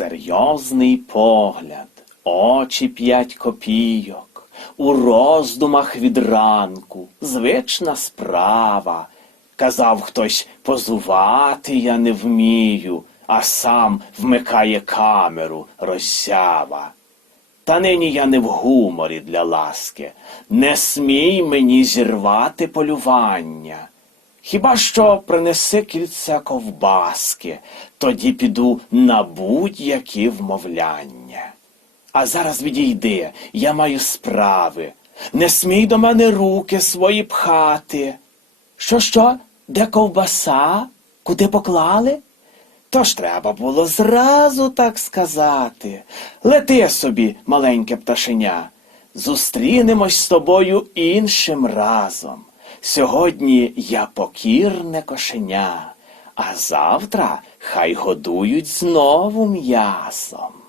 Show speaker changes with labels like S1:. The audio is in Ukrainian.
S1: Серйозний погляд, очі п'ять копійок, у роздумах від ранку, звична справа. Казав хтось, позувати я не вмію, а сам вмикає камеру, роззява. Та нині я не в гуморі для ласки, не смій мені зірвати полювання. Хіба що принеси кільце ковбаски, тоді піду на будь-які вмовляння. А зараз відійди, я маю справи. Не смій до мене руки свої пхати. Що, що? Де ковбаса? Куди поклали? Тож треба було зразу так сказати. Лети собі, маленьке пташеня. Зустрінемось з тобою іншим разом. Сьогодні я покірне кошеня, а завтра хай годують знову м'ясом.